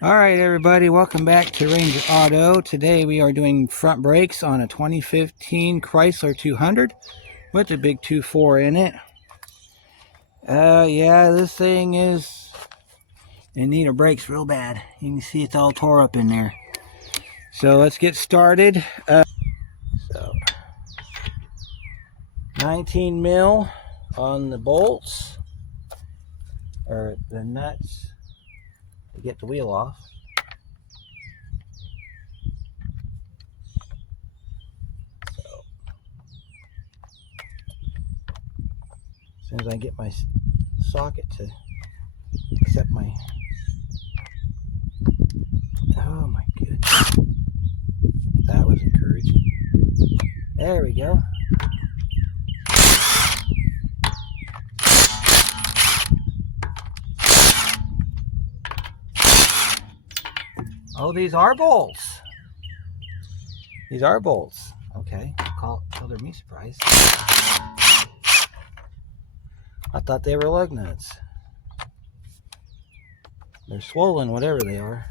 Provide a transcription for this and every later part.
Alright everybody, welcome back to Ranger Auto. Today we are doing front brakes on a 2015 Chrysler 200 with a big 2.4 in it. Yeah, this thing is in need of brakes real bad. You can see it's all tore up in there. So let's get started. 19 mil on the bolts, or the nuts to get the wheel off. As soon as I get my socket to accept my... Oh my goodness. That was encouraging. There we go. Oh, these are bolts. These are bolts. Okay. Color me surprised. I thought they were lug nuts. They're swollen, whatever they are.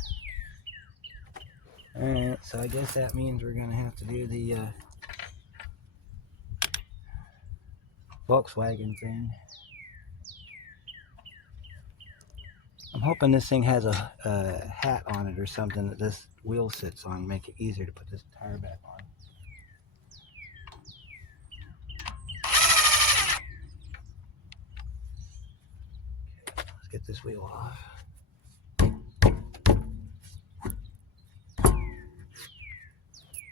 Alright, so I guess that means we're going to have to do the Volkswagen thing. I'm hoping this thing has a hat on it or something that this wheel sits on, make it easier to put this tire back on. Let's get this wheel off.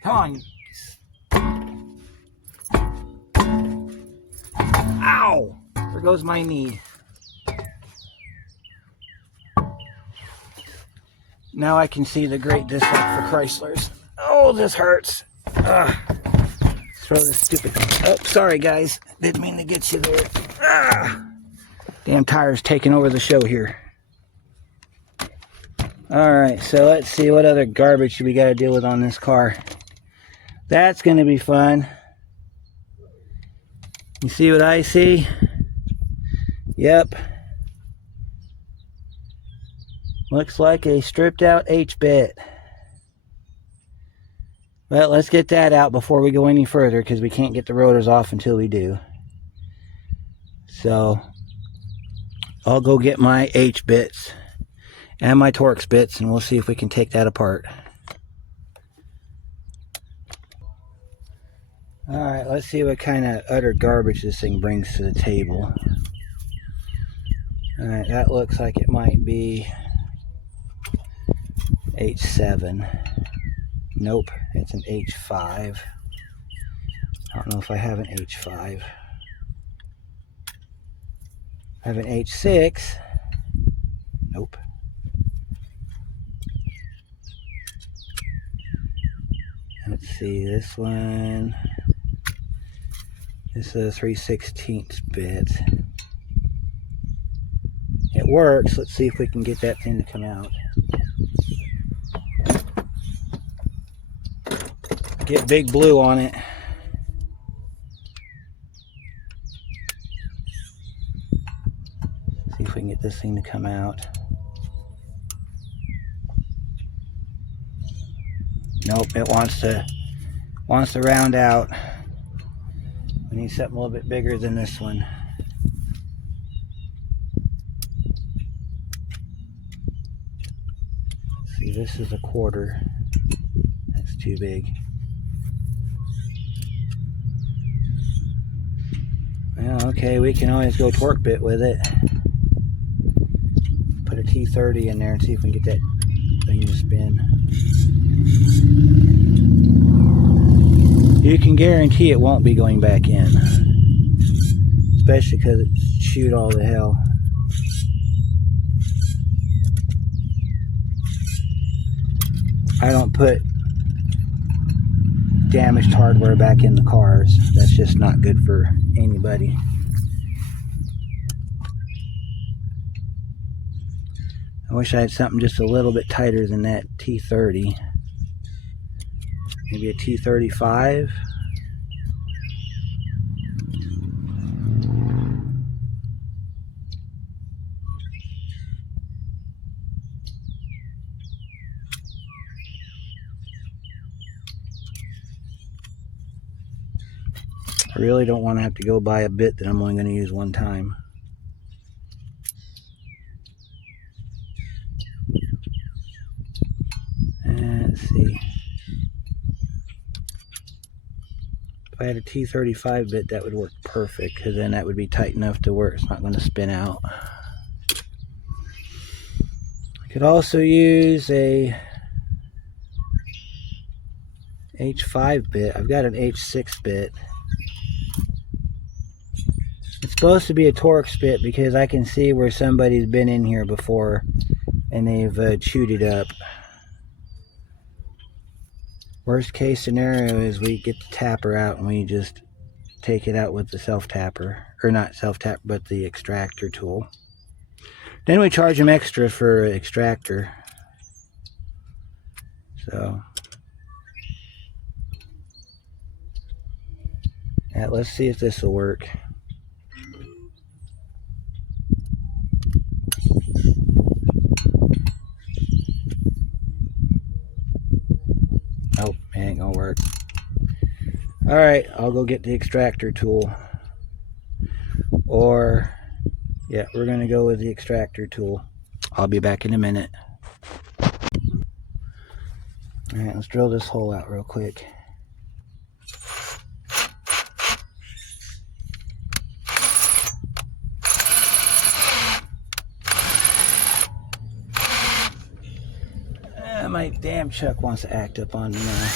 Come on. Ow! There goes my knee. Now I can see the great dislike for Chryslers. Oh, this hurts. Ugh. Throw this stupid... Oh, sorry guys. Didn't mean to get you there. Ugh. Damn tire's taking over the show here. Alright, so let's see what other garbage we got to deal with on this car. That's going to be fun. You see what I see? Yep. Looks like a stripped out H-bit. Well, let's get that out before we go any further, because we can't get the rotors off until we do. So I'll go get my H-bits and my Torx bits, and we'll see if we can take that apart. Alright, let's see what kind of utter garbage this thing brings to the table. Alright, that looks like it might be H7. Nope, it's an H5. I don't know if I have an H5. I have an H6. Nope. Let's see, this one. This is a 3/16 bit. It works. Let's see if we can get that thing to come out. Get Big Blue on it. See if we can get this thing to come out. Nope, it wants to round out. We need something a little bit bigger than this one. Let's see, this is a 1/4. That's too big. Well, okay, we can always go torque bit with it. Put a T30 in there and see if we can get that thing to spin. You can guarantee it won't be going back in. Especially because it's shoot all the hell. I don't put damaged hardware back in the cars. That's just not good for anybody. I wish I had something just a little bit tighter than that T30. Maybe a T35. I really don't want to have to go buy a bit that I'm only going to use one time. And let's see. If I had a T35 bit, that would work perfect, because then that would be tight enough to where it's not going to spin out. I could also use a H5 bit. I've got an H6 bit. It's supposed to be a Torx bit because I can see where somebody's been in here before and they've chewed it up. Worst case scenario is we get the tapper out and we just take it out with the self-tapper. Or not self-tapper, but the extractor tool. Then we charge them extra for extractor. So, yeah, let's see if this will work. Nope, it ain't gonna work. Alright, I'll go get the extractor tool. Or, yeah, we're gonna go with the extractor tool. I'll be back in a minute. Alright, let's drill this hole out real quick. My damn Chuck wants to act up on me now.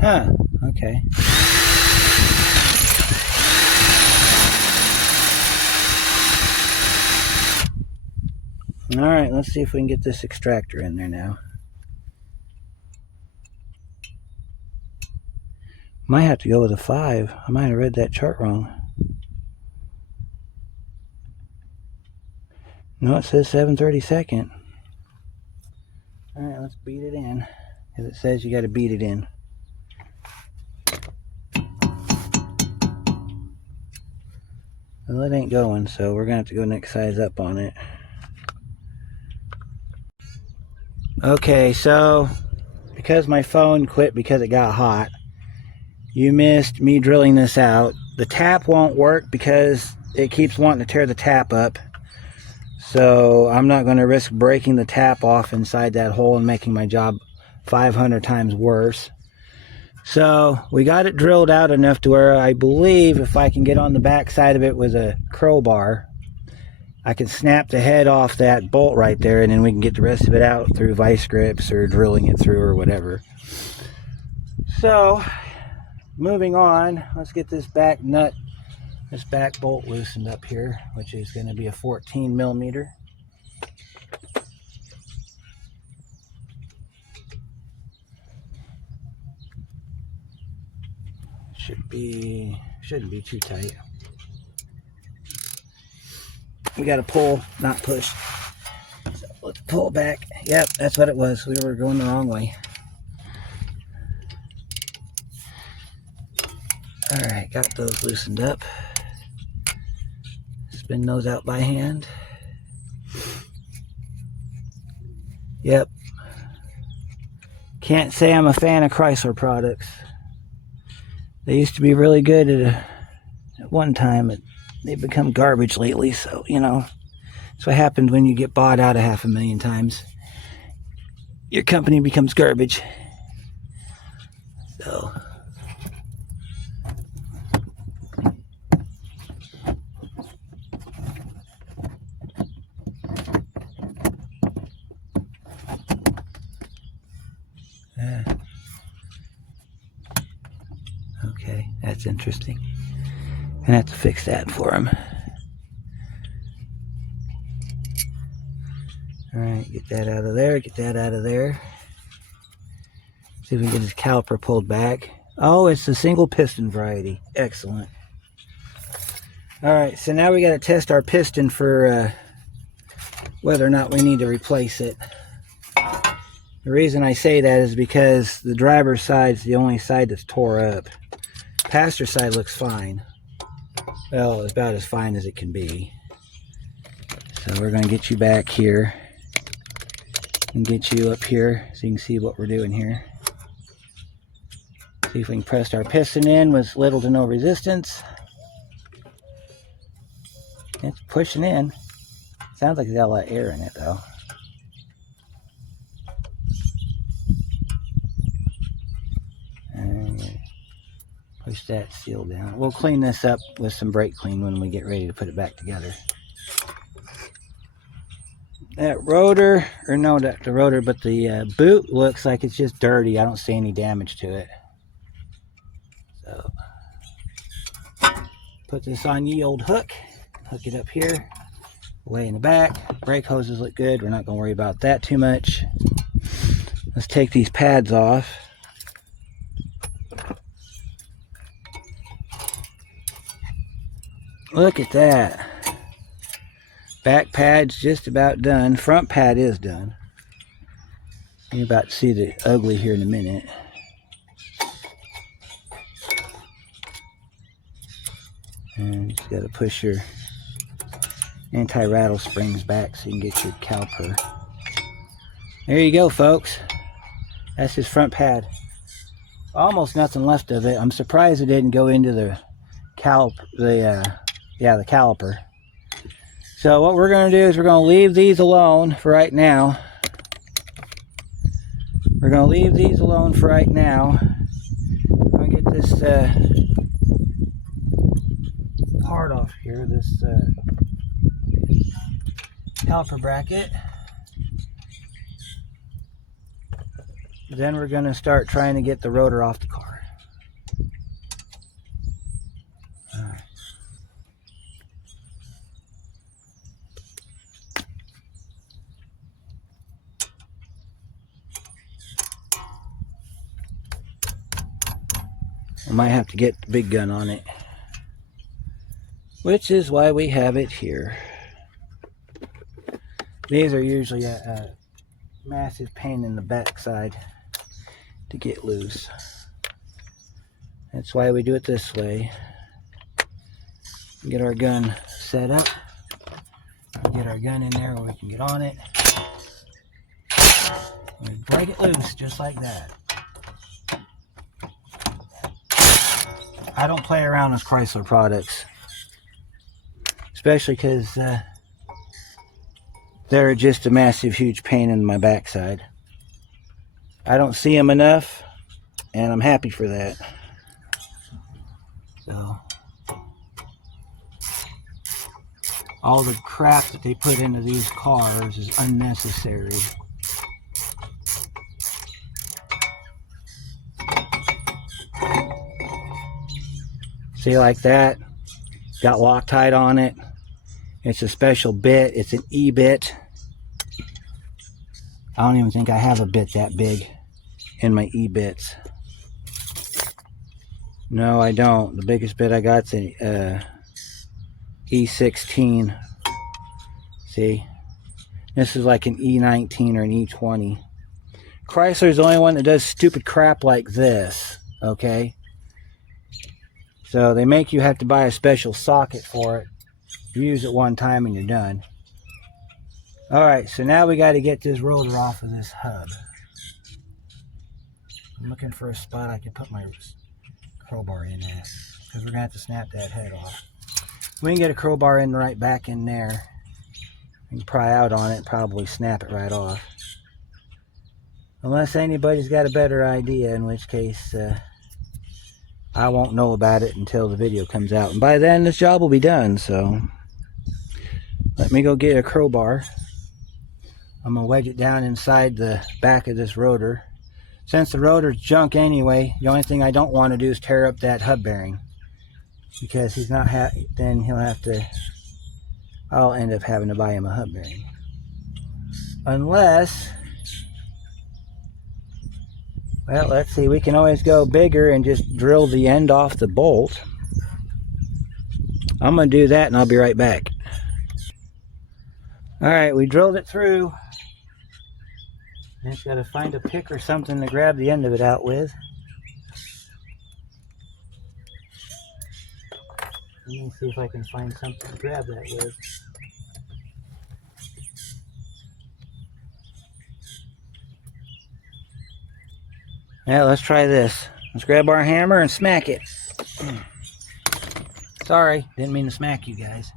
Huh, okay. Alright, let's see if we can get this extractor in there now. Might have to go with a 5. I might have read that chart wrong. No, it says 7/32. Alright, let's beat it in. Because it says you got to beat it in. Well, it ain't going, so we're going to have to go next size up on it. Okay, so because my phone quit because it got hot, you missed me drilling this out. The tap won't work because it keeps wanting to tear the tap up. So I'm not going to risk breaking the tap off inside that hole and making my job 500 times worse. So we got it drilled out enough to where I believe if I can get on the back side of it with a crowbar, I can snap the head off that bolt right there, and then we can get the rest of it out through vice grips or drilling it through or whatever. So moving on, let's get this back nut, this back bolt loosened up here, which is going to be a 14 millimeter. Shouldn't be too tight. We got to pull, not push. So let's pull back. Yep, that's what it was. We were going the wrong way. Alright, got those loosened up. Spin those out by hand. Yep. Can't say I'm a fan of Chrysler products. They used to be really good at one time, but they've become garbage lately, so, you know, that's what happens when you get bought out 500,000 times. Your company becomes garbage. So, okay, that's interesting. Gonna have to fix that for him. Alright, get that out of there, get that out of there. See if we can get his caliper pulled back. Oh, it's the single piston variety. Excellent. Alright, so now we got to test our piston for whether or not we need to replace it. The reason I say that is because the driver's side is the only side that's tore up. Passenger side looks fine. Well, it's about as fine as it can be. So we're going to get you back here and get you up here so you can see what we're doing here. See if we can press our piston in with little to no resistance. It's pushing in. Sounds like it's got a lot of air in it though. And push that seal down. We'll clean this up with some brake clean when we get ready to put it back together. That rotor, or no, not the rotor, but the boot looks like it's just dirty. I don't see any damage to it. So, put this on ye old hook. Hook it up here. Lay in the back. Brake hoses look good. We're not going to worry about that too much. Let's take these pads off. Look at that. Back pad's just about done. Front pad is done. You're about to see the ugly here in a minute. And you just got to push your anti-rattle springs back so you can get your caliper. There you go, folks. That's his front pad. Almost nothing left of it. I'm surprised it didn't go into the the caliper. So what we're going to do is we're going to leave these alone for right now. We're going to leave these alone for right now. We're going to get this part off here, this caliper bracket. Then we're going to start trying to get the rotor off the car. I might have to get the big gun on it, which is why we have it here. These are usually a massive pain in the backside to get loose. That's why we do it this way. Get our gun set up. Get our gun in there where we can get on it. We break it loose just like that. I don't play around with Chrysler products, especially because they're just a massive, huge pain in my backside. I don't see them enough, and I'm happy for that. So, all the crap that they put into these cars is unnecessary. See, like that, got Loctite on it. It's a special bit. It's an E-bit. I don't even think I have a bit that big in my E-bits. No, I don't. The biggest bit I got's an E16. See, this is like an E19 or an E20. Chrysler's the only one that does stupid crap like this, okay? So they make you have to buy a special socket for it. You use it one time and you're done. Alright, so now we got to get this rotor off of this hub. I'm looking for a spot I can put my crowbar in at, because we're going to have to snap that head off. We can get a crowbar in right back in there. We can pry out on it, probably snap it right off. Unless anybody's got a better idea, in which case I won't know about it until the video comes out. And by then, this job will be done, so let me go get a crowbar. I'm going to wedge it down inside the back of this rotor. Since the rotor's junk anyway, the only thing I don't want to do is tear up that hub bearing. Because he's not then he'll have to, I'll end up having to buy him a hub bearing. Unless, well, let's see, we can always go bigger and just drill the end off the bolt. I'm going to do that and I'll be right back. Alright, we drilled it through. Just got to find a pick or something to grab the end of it out with. Let me see if I can find something to grab that with. Yeah, let's try this. Let's grab our hammer and smack it. Sorry, didn't mean to smack you guys.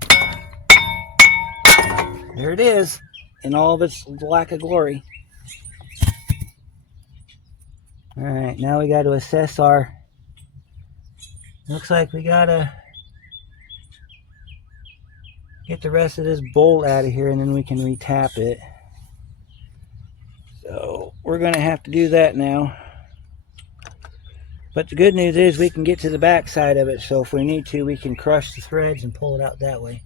There it is, in all of its lack of glory. Alright, now we got to assess our... Looks like we got to get the rest of this bolt out of here and then we can re-tap it. So, we're going to have to do that now. But the good news is we can get to the back side of it, so if we need to, we can crush the threads and pull it out that way.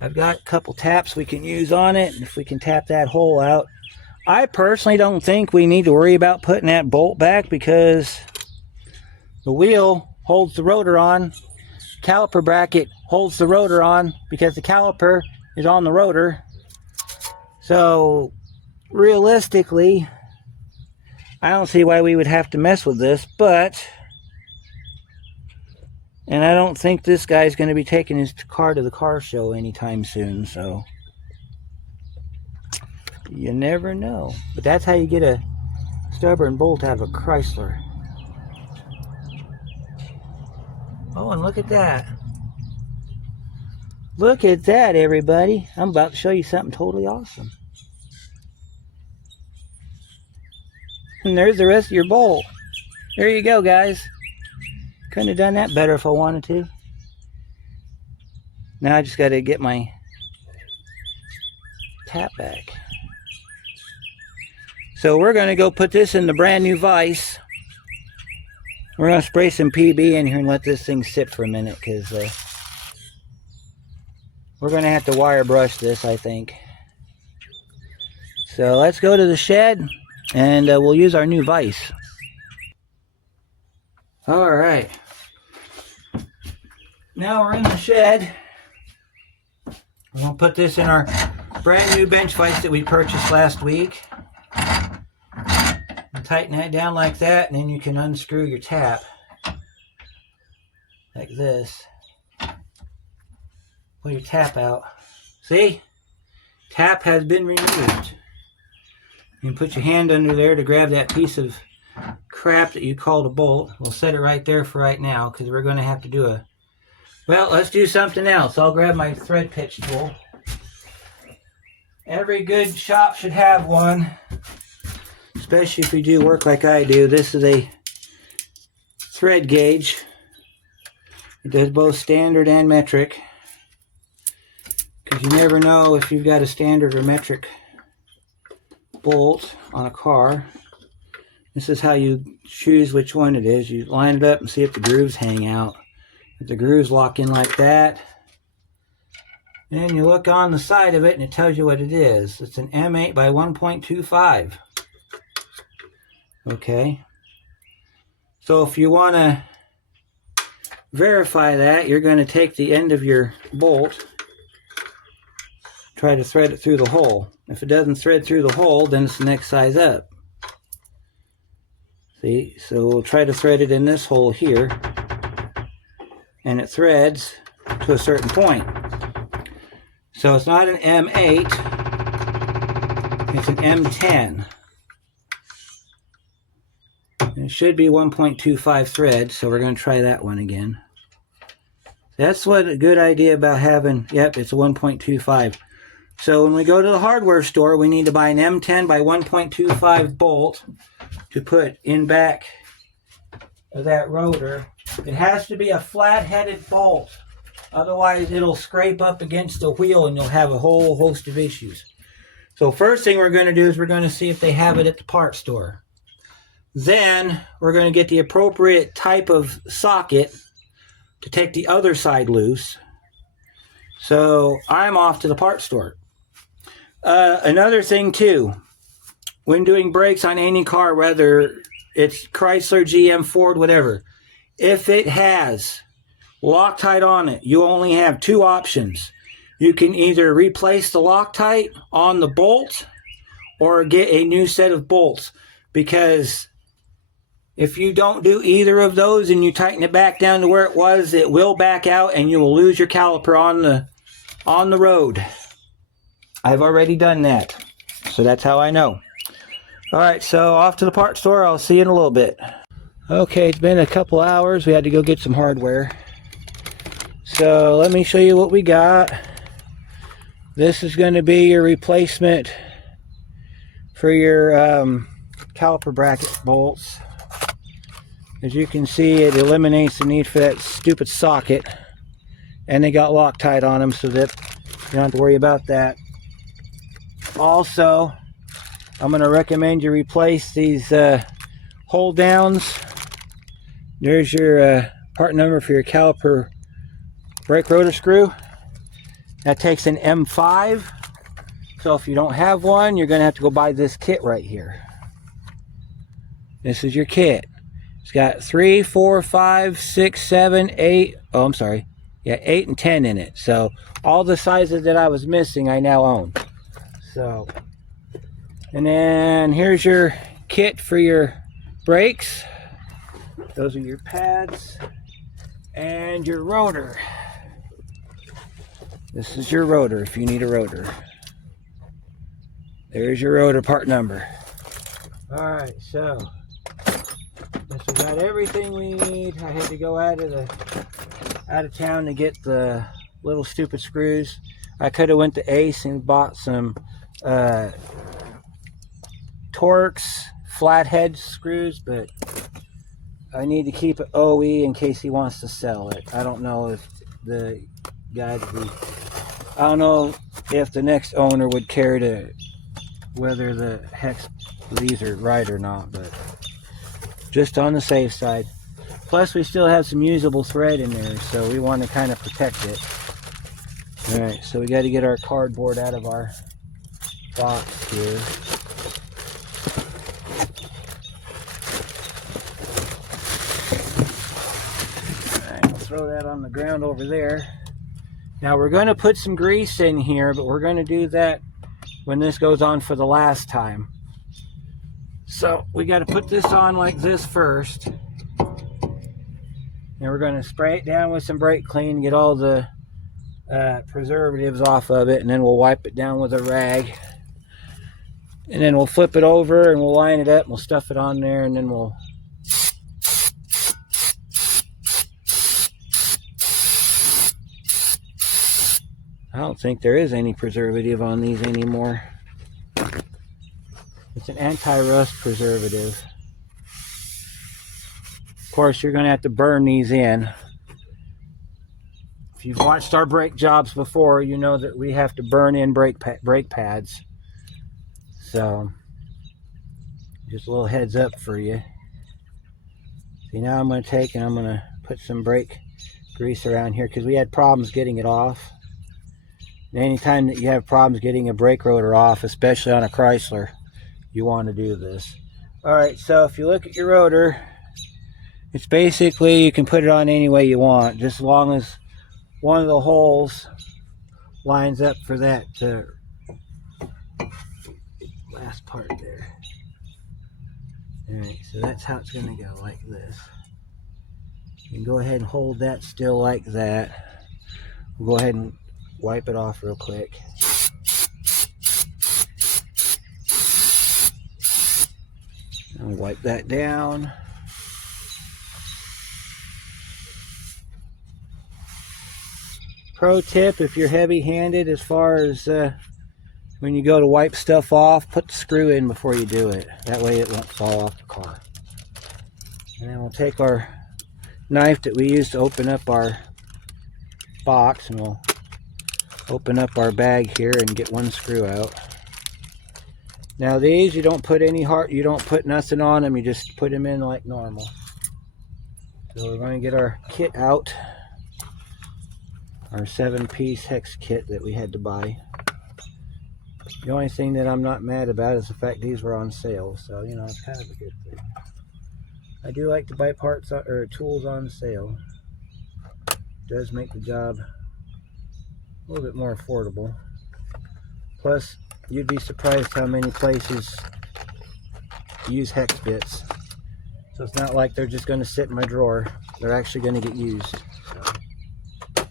I've got a couple taps we can use on it, and if we can tap that hole out. I personally don't think we need to worry about putting that bolt back because the wheel holds the rotor on. Caliper bracket holds the rotor on because the caliper is on the rotor. So, realistically, I don't see why we would have to mess with this, but... And I don't think this guy's going to be taking his car to the car show anytime soon, so... You never know. But that's how you get a stubborn bolt out of a Chrysler. Oh, and look at that. Look at that, everybody. I'm about to show you something totally awesome. And there's the rest of your bolt. There you go, guys. Couldn't have done that better if I wanted to. Now I just got to get my tap back. So we're going to go put this in the brand new vise. We're going to spray some PB in here and let this thing sit for a minute because we're going to have to wire brush this, I think. So let's go to the shed. And we'll use our new vise. Alright. Now we're in the shed. We're going to put this in our brand new bench vise that we purchased last week. And tighten that down like that, and then you can unscrew your tap. Like this. Pull your tap out. See? Tap has been removed. You can put your hand under there to grab that piece of crap that you called a bolt. We'll set it right there for right now because we're going to have to do a... Well, let's do something else. I'll grab my thread pitch tool. Every good shop should have one, especially if you do work like I do. This is a thread gauge. It does both standard and metric because you never know if you've got a standard or metric bolt on a car. This is how you choose which one it is. You line it up and see if the grooves hang out. If the grooves lock in like that, then you look on the side of it and it tells you what it is. It's an M8 by 1.25. Okay. So if you want to verify that, you're going to take the end of your bolt, try to thread it through the hole. If it doesn't thread through the hole, then it's the next size up. See, so we'll try to thread it in this hole here, and it threads to a certain point. So it's not an M8, it's an M10. It should be 1.25 thread, so we're going to try that one again. That's what a good idea about having, yep, it's a 1.25. So when we go to the hardware store, we need to buy an M10 by 1.25 bolt to put in back of that rotor. It has to be a flat-headed bolt. Otherwise, it'll scrape up against the wheel and you'll have a whole host of issues. So first thing we're going to do is we're going to see if they have it at the parts store. Then we're going to get the appropriate type of socket to take the other side loose. So I'm off to the parts store. Another thing too, when doing brakes on any car, whether it's Chrysler, GM, Ford, whatever, if it has Loctite on it. You only have two options. You can either replace the Loctite on the bolt or get a new set of bolts, because if you don't do either of those and you tighten it back down to where it was, it will back out and you will lose your caliper on the road. I've already done that, so that's how I know. All right, so off to the parts store. I'll see you in a little bit. Okay, it's been a couple hours. We had to go get some hardware. So let me show you what we got. This is going to be your replacement for your caliper bracket bolts. As you can see, it eliminates the need for that stupid socket, and they got Loctite on them so that you don't have to worry about that. Also, I'm going to recommend you replace these hold downs. There's your part number for your caliper brake rotor screw. That takes an M5, so if you don't have one, you're going to have to go buy this kit right here. This is your kit. It's got 3, 4, 5, 6, 7, 8. Oh, I'm sorry. Yeah, 8 and 10 in it. So all the sizes that I was missing, I now own. So, and then here's your kit for your brakes. Those are your pads and your rotor. This is your rotor if you need a rotor. There's your rotor part number. All right, so this is about everything we need. I had to go out of town to get the little stupid screws. I could have went to Ace and bought some Torx flathead screws, but I need to keep it OE in case he wants to sell it. I don't know if the guy, I don't know if the next owner would care to whether the hex these are right or not, but just on the safe side. Plus we still have some usable thread in there, so we want to kind of protect it. Alright, so we got to get our cardboard out of our box here. Alright, we'll throw that on the ground over there. Now we're going to put some grease in here, but we're going to do that when this goes on for the last time. So we got to put this on like this first. And we're going to spray it down with some brake clean, get all the preservatives off of it, and then we'll wipe it down with a rag. And then we'll flip it over and we'll line it up and we'll stuff it on there, and then we'll I don't think there is any preservative on these anymore. It's an anti-rust preservative. Of course, you're going to have to burn these in. If you've watched our brake jobs before, you know that we have to burn in brake pads. So, just a little heads up for you. See, now I'm going to take and I'm going to put some brake grease around here because we had problems getting it off. And anytime that you have problems getting a brake rotor off, especially on a Chrysler, you want to do this. Alright, so if you look at your rotor, it's basically, you can put it on any way you want, just as long as one of the holes lines up for that last part there. Alright, so that's how it's going to go, like this. You can go ahead and hold that still like that. We'll go ahead and wipe it off real quick. I'll wipe that down. Pro tip, if you're heavy-handed as far as when you go to wipe stuff off, put the screw in before you do it. That way it won't fall off the car. And then we'll take our knife that we used to open up our box, and we'll open up our bag here and get one screw out. Now these, you don't put you don't put nothing on them, you just put them in like normal. So we're going to get our kit out, our 7-piece hex kit that we had to buy. The only thing that I'm not mad about is the fact these were on sale, so you know, it's kind of a good thing. I do like to buy parts or tools on sale. does make the job a little bit more affordable. Plus, you'd be surprised how many places use hex bits. So it's not like they're just going to sit in my drawer. They're actually going to get used. So,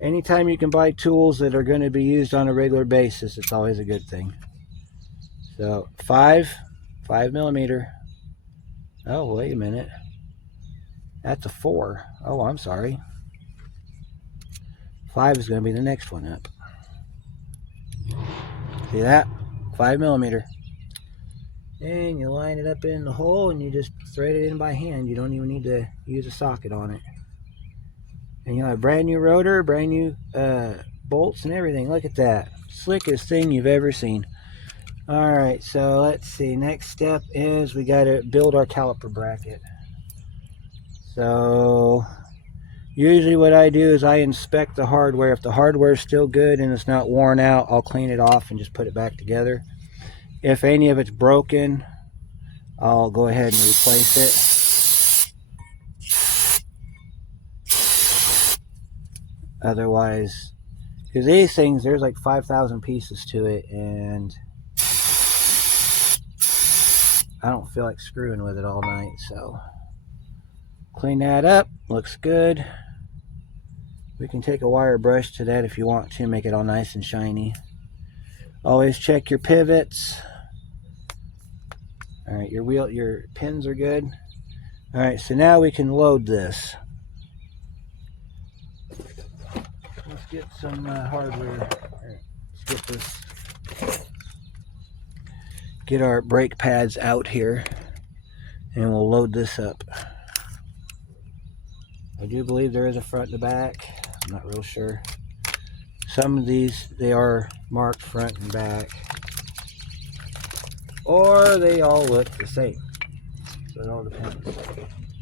anytime you can buy tools that are going to be used on a regular basis, it's always a good thing. So 5 millimeter. Oh, wait a minute. That's a 4. Oh, I'm sorry. 5 is going to be the next one up. See that? 5 millimeter. And you line it up in the hole and you just thread it in by hand. You don't even need to use a socket on it. And you'll have brand new rotor, brand new bolts and everything. Look at that. Slickest thing you've ever seen. Alright, so let's see. Next step is we got to build our caliper bracket. So usually what I do is I inspect the hardware. If the hardware is still good and it's not worn out, I'll clean it off and just put it back together. If any of it's broken, I'll go ahead and replace it. Otherwise, because these things, there's like 5,000 pieces to it, and I don't feel like screwing with it all night. So clean that up. Looks good. We can take a wire brush to that if you want to, make it all nice and shiny. Always check your pivots. All right, your pins are good. All right, so now we can load this. Let's get some hardware. Right, let's get this. Get our brake pads out here, and we'll load this up. I do believe there is a front and a back. I'm not real sure. Some of these, they are marked front and back, or they all look the same. So it all depends.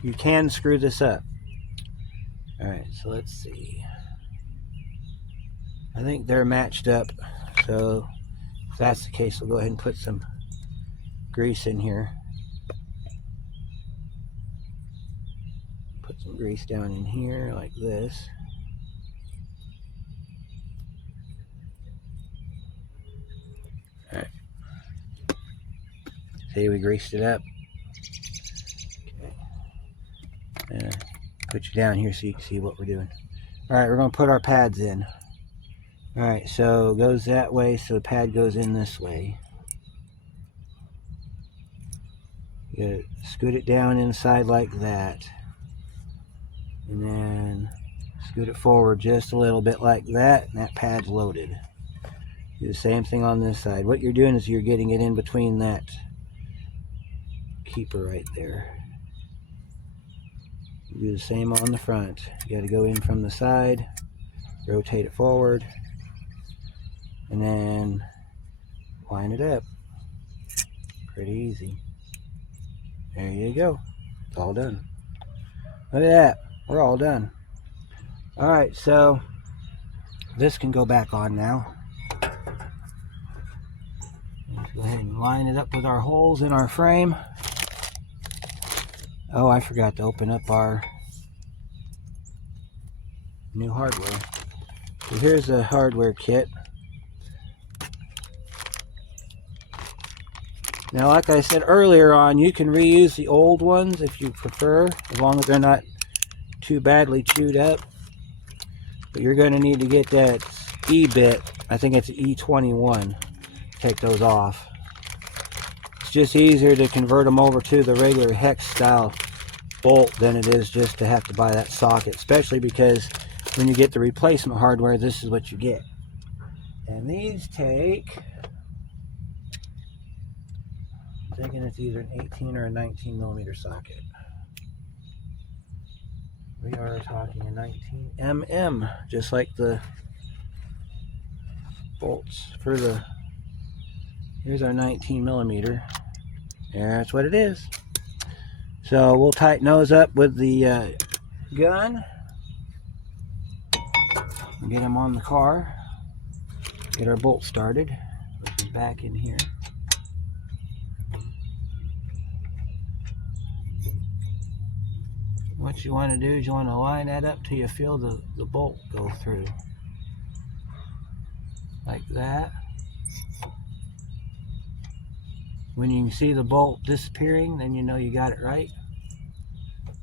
You can screw this up. All right, so let's see. I think they're matched up. So if that's the case, we'll go ahead and put some grease in here. Put some grease down in here like this. All right. See, we greased it up. Okay. Put you down here so you can see what we're doing. All right, we're going to put our pads in. All right, so it goes that way, so the pad goes in this way. You gotta scoot it down inside like that, and then scoot it forward just a little bit like that, and that pad's loaded. Do the same thing on this side. What you're doing is you're getting it in between that keeper right there. You do the same on the front. You got to go in from the side, rotate it forward, and then line it up. Pretty easy. There you go. It's all done. Look at that. We're all done. Alright, so this can go back on now. Let's go ahead and line it up with our holes in our frame. Oh, I forgot to open up our new hardware. So here's the hardware kit. Now, like I said earlier on, you can reuse the old ones if you prefer, as long as they're not too badly chewed up. But you're going to need to get that E-bit. I think it's E21. Take those off. It's just easier to convert them over to the regular hex style bolt than it is just to have to buy that socket, especially because when you get the replacement hardware, this is what you get. And these take, I'm thinking it's either an 18 or a 19 millimeter socket. We are talking a 19 mm, just like the bolts for the, here's our 19 millimeter. That's what it is. So we'll tighten those up with the gun. Get them on the car. Get our bolt started, which is back in here. What you want to do is you want to line that up till you feel the bolt go through. Like that. When you can see the bolt disappearing, then you know you got it right.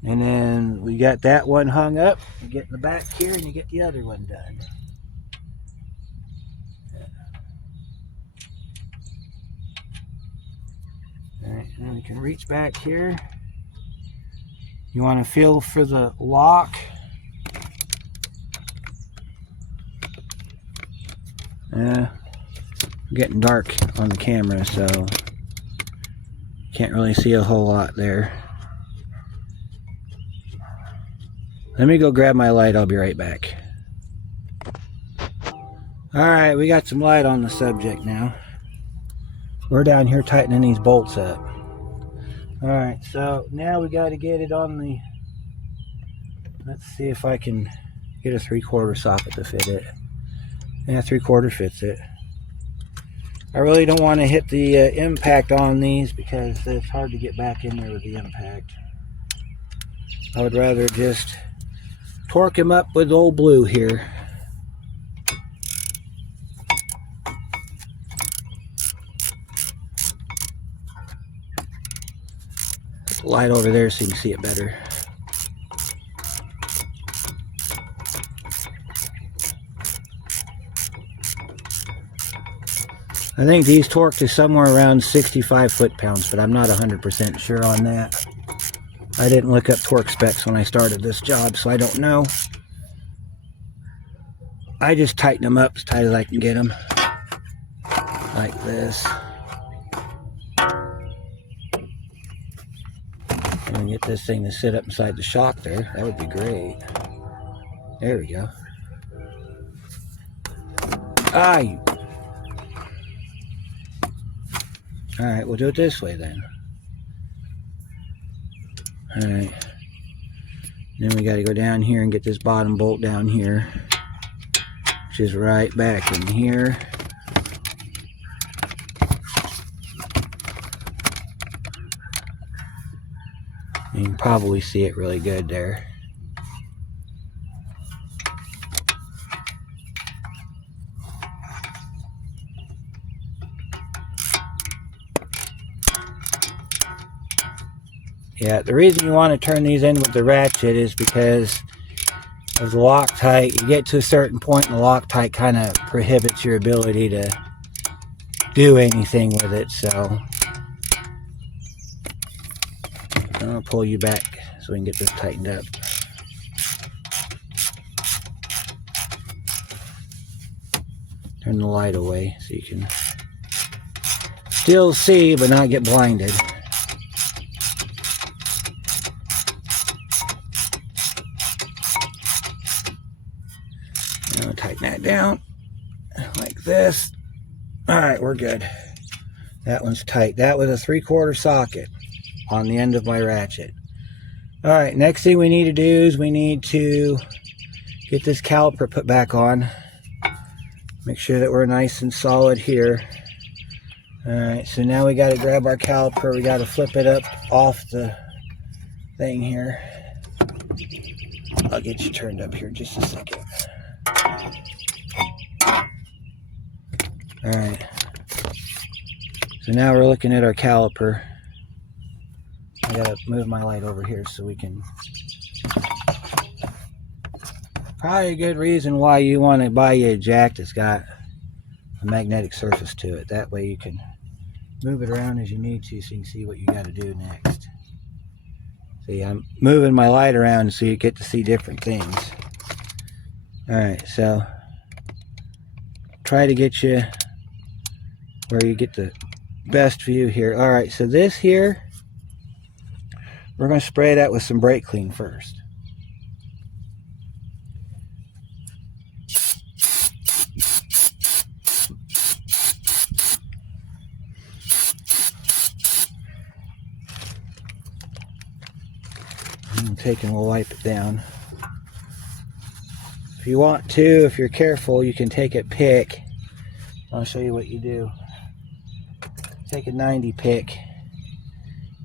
And then we got that one hung up. You get in the back here and you get the other one done. Alright, and then we can reach back here. You want to feel for the lock. Getting dark on the camera, so can't really see a whole lot there. Let me go grab my light. I'll be right back. Alright, we got some light on the subject now. We're down here tightening these bolts up. Alright, so now we got to get it on the... Let's see if I can get a 3/4 socket to fit it. Yeah, 3/4 fits it. I really don't want to hit the impact on these because it's hard to get back in there with the impact. I would rather just torque him up with old blue here. Put the light over there so you can see it better. I think these torque to somewhere around 65 foot-pounds, but I'm not 100% sure on that. I didn't look up torque specs when I started this job, so I don't know. I just tighten them up as tight as I can get them. Like this. And get this thing to sit up inside the shock there. That would be great. There we go. Alright, we'll do it this way then. Alright. Then we got to go down here and get this bottom bolt down here, which is right back in here. You can probably see it really good there. Yeah, the reason you want to turn these in with the ratchet is because of the Loctite. You get to a certain point and the Loctite kind of prohibits your ability to do anything with it, so I'm going to pull you back so we can get this tightened up. Turn the light away so you can still see but not get blinded. I'm going to tighten that down like this. Alright, we're good. That one's tight. That was a 3/4 socket on the end of my ratchet. Alright, next thing we need to do is we need to get this caliper put back on. Make sure that we're nice and solid here. Alright, so now we got to grab our caliper. We got to flip it up off the thing here. I'll get you turned up here just a second. Alright, so now we're looking at our caliper. I gotta move my light over here so we can... Probably a good reason why you want to buy you a jack that's got a magnetic surface to it. That way you can move it around as you need to so you can see what you got to do next. See, I'm moving my light around so you get to see different things. Alright, so try to get you where you get the best view here. Alright, so this here, we're going to spray that with some brake clean first. And take and we'll wipe it down. If you want to, if you're careful, you can take a pick. I'll show you what you do. Take a 90 pick.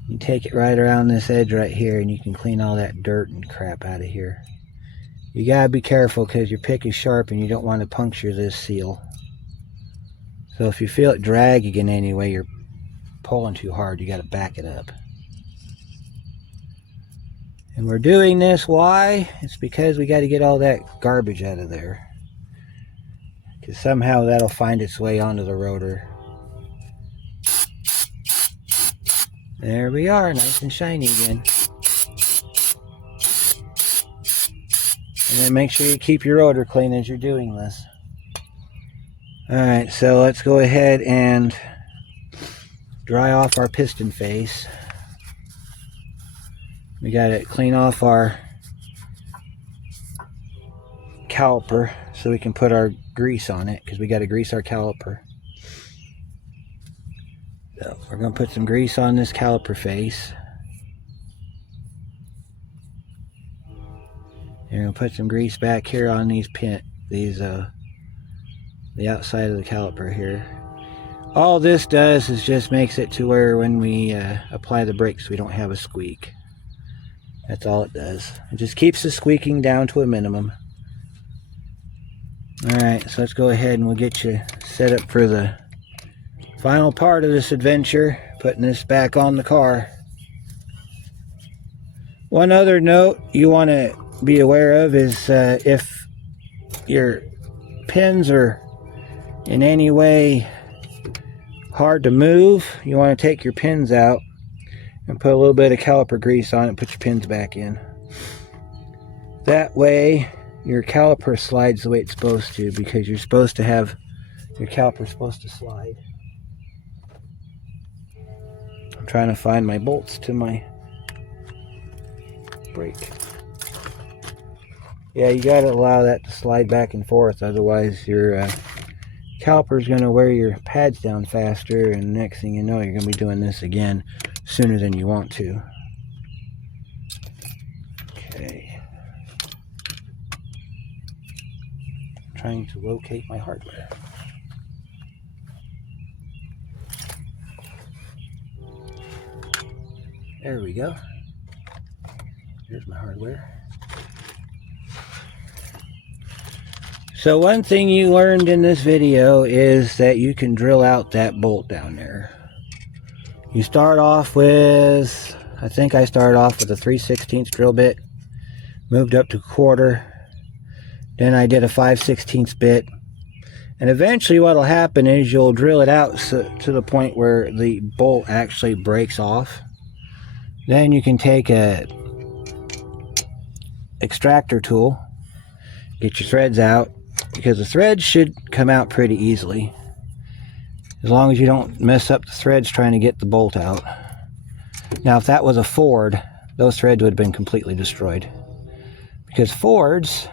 You take it right around this edge right here, and you can clean all that dirt and crap out of here. You gotta be careful because your pick is sharp and you don't want to puncture this seal. So if you feel it dragging in any way, you're pulling too hard, you gotta back it up. And we're doing this, why? It's because we gotta get all that garbage out of there. Because somehow that'll find its way onto the rotor. There we are, nice and shiny again. And then make sure you keep your rotor clean as you're doing this. Alright, so let's go ahead and dry off our piston face. We gotta clean off our caliper so we can put our grease on it, because we gotta grease our caliper. So we're gonna put some grease on this caliper face. And we're gonna put some grease back here on these the outside of the caliper here. All this does is just makes it to where when we apply the brakes, we don't have a squeak. That's all it does. It just keeps the squeaking down to a minimum. Alright, so let's go ahead and we'll get you set up for the final part of this adventure, putting this back on the car. One other note you want to be aware of is if your pins are in any way hard to move, you want to take your pins out and put a little bit of caliper grease on it and put your pins back in. That way your caliper slides the way it's supposed to, because you're supposed to have your caliper supposed to slide. I'm trying to find my bolts to my brake. Yeah, you got to allow that to slide back and forth, otherwise your caliper is going to wear your pads down faster, and next thing you know, you're going to be doing this again sooner than you want to. Okay. I'm trying to locate my hardware. There we go. Here's my hardware. So one thing you learned in this video is that you can drill out that bolt down there. You start off with, I think I started off with a 3/16 drill bit, moved up to 1/4, then I did a 5/16 bit, and eventually what will happen is you'll drill it out to the point where the bolt actually breaks off. Then you can take a extractor tool, get your threads out, because the threads should come out pretty easily, as long as you don't mess up the threads trying to get the bolt out. Now if that was a Ford, those threads would have been completely destroyed, because Fords,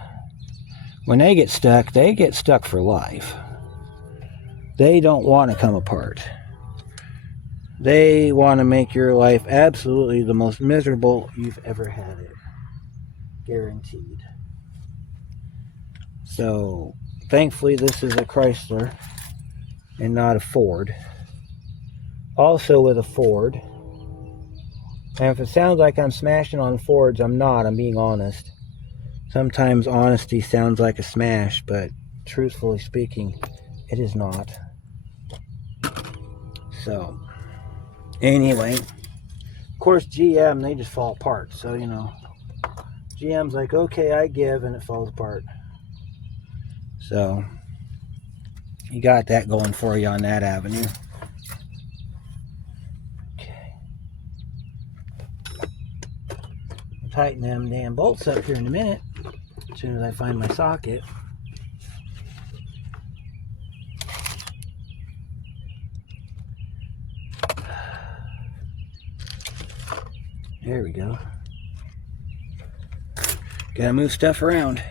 when they get stuck for life. They don't want to come apart. They want to make your life absolutely the most miserable you've ever had it. Guaranteed. So, thankfully this is a Chrysler and not a Ford. Also with a Ford. And if it sounds like I'm smashing on Fords, I'm not. I'm being honest. Sometimes honesty sounds like a smash, but truthfully speaking, it is not. So, anyway, of course GM, they just fall apart. So, you know, GM's like, okay, I give, and it falls apart. So, you got that going for you on that avenue. Okay. I'll tighten them damn bolts up here in a minute, as soon as I find my socket. There we go. Gotta move stuff around.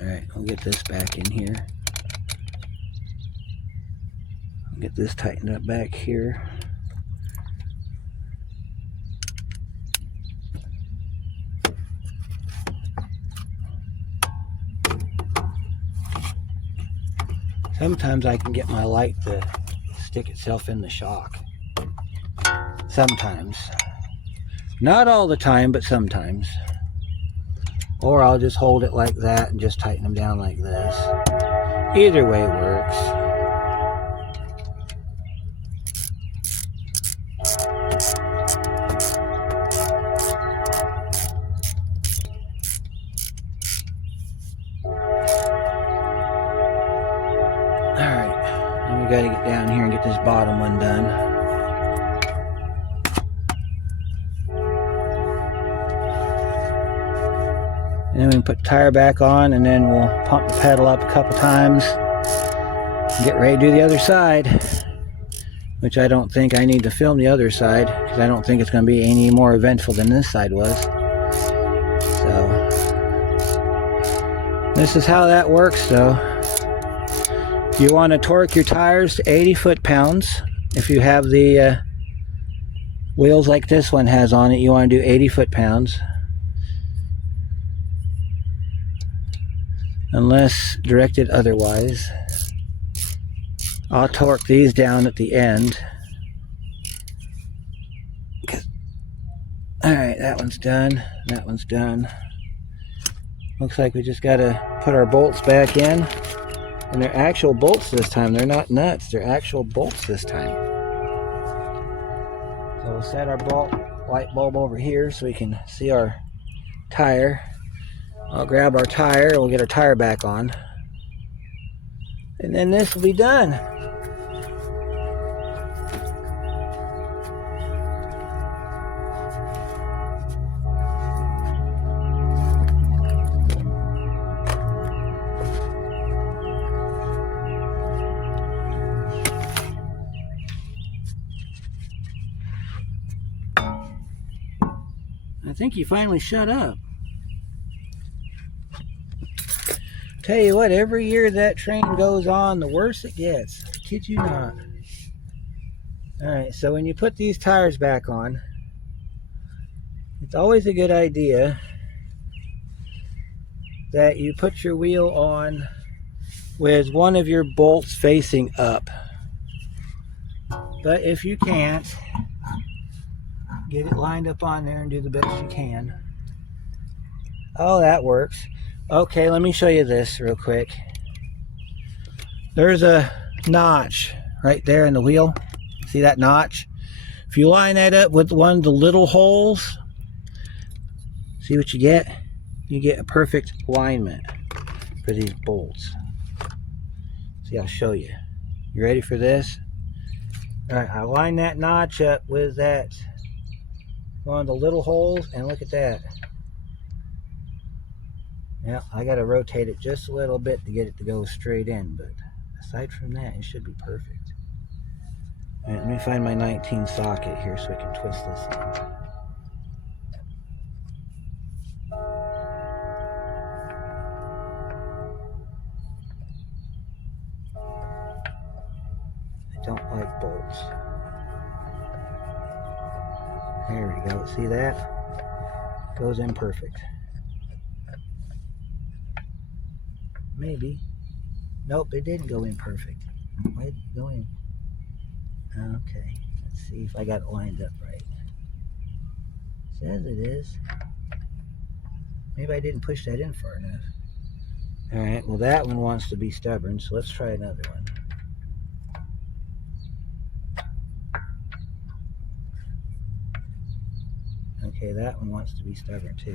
Alright, I'll get this back in here. I'll get this tightened up back here. Sometimes I can get my light to stick itself in the shock. Sometimes. Not all the time, but sometimes. Or I'll just hold it like that and just tighten them down like this. Either way works. Alright, then we gotta get down here and get this bottom one done. And then we can put the tire back on, and then we'll pump the pedal up a couple times and get ready to do the other side. Which I don't think I need to film the other side, because I don't think it's going to be any more eventful than this side was. So, this is how that works though. You want to torque your tires to 80 foot-pounds. If you have the wheels like this one has on it, you want to do 80 foot-pounds. Unless directed otherwise. I'll torque these down at the end. Alright, that one's done. That one's done. Looks like we just got to put our bolts back in. And they're actual bolts this time. They're not nuts. They're actual bolts this time. So we'll set our light bulb over here so we can see our tire. I'll grab our tire and we'll get our tire back on. And then this will be done. I think you finally shut up. Tell you what, every year that train goes on, the worse it gets. I kid you not. Alright, so when you put these tires back on, it's always a good idea that you put your wheel on with one of your bolts facing up. But if you can't, get it lined up on there and do the best you can. Oh, that works. Okay, let me show you this real quick. There's a notch right there in the wheel. See that notch? If you line that up with one of the little holes, see what you get? You get a perfect alignment for these bolts. See, I'll show you. You ready for this? Alright, I line that notch up with that one of the little holes, and look at that. Yeah, I got to rotate it just a little bit to get it to go straight in, but aside from that, it should be perfect. All right, let me find my 19 socket here so we can twist this in. I don't like bolts. There we go. See that? Goes in perfect. Maybe. Nope, it didn't go in perfect. Why did it go in? Okay. Let's see if I got it lined up right. Says it is. Maybe I didn't push that in far enough. Alright, well that one wants to be stubborn, so let's try another one. Okay, that one wants to be stubborn too.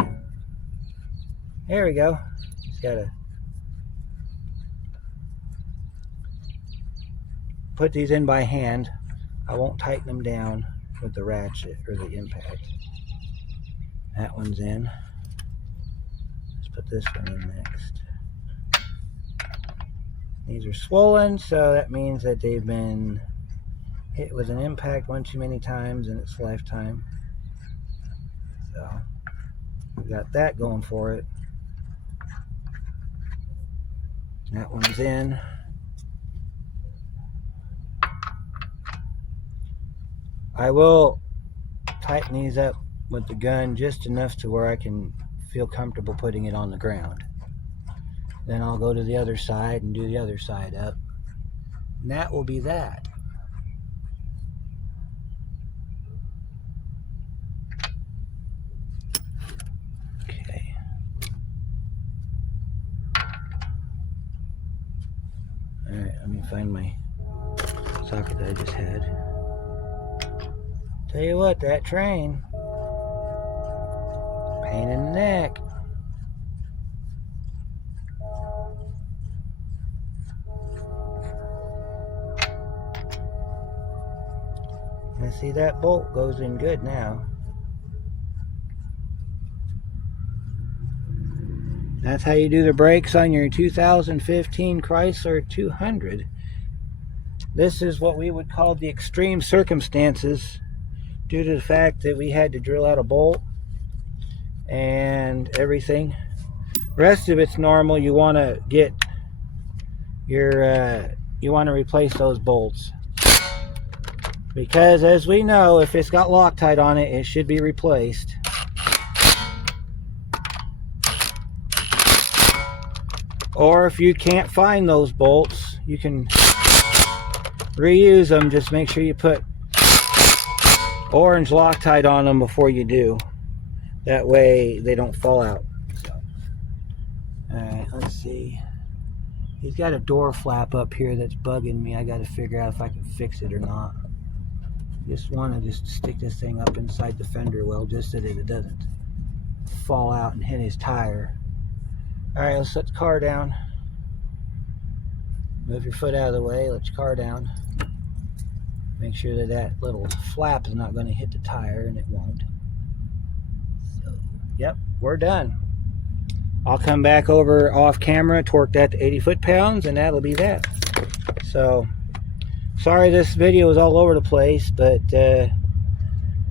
There we go. Just gotta put these in by hand. I won't tighten them down with the ratchet or the impact. That one's in. Let's put this one in next. These are swollen, so that means that they've been hit with an impact one too many times in its lifetime. So we got that going for it. That one's in. I will tighten these up with the gun just enough to where I can feel comfortable putting it on the ground. Then I'll go to the other side and do the other side up. And that will be that. Let me find my socket that I just had. Tell you what, that train, pain in the neck. I see that bolt goes in good now. That's how you do the brakes on your 2015 Chrysler 200. This is what we would call the extreme circumstances, due to the fact that we had to drill out a bolt and everything. Rest of it's normal. You want to get your you want to replace those bolts, because as we know, if it's got Loctite on it, it should be replaced. Or if you can't find those bolts, you can reuse them. Just make sure you put orange Loctite on them before you do. That way they don't fall out. So, alright, let's see. He's got a door flap up here that's bugging me. I got to figure out if I can fix it or not. Just want to stick this thing up inside the fender well, just so that it doesn't fall out and hit his tire. Alright, let's set the car down. Move your foot out of the way, let your car down. Make sure that that little flap is not going to hit the tire, and it won't. So, yep, we're done. I'll come back over off camera, torque that to 80 foot-pounds, and that'll be that. So, sorry this video is all over the place, but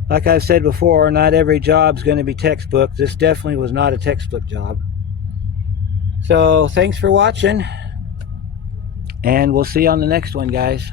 like I've said before, not every job's going to be textbook. This definitely was not a textbook job. So, thanks for watching, and we'll see you on the next one, guys.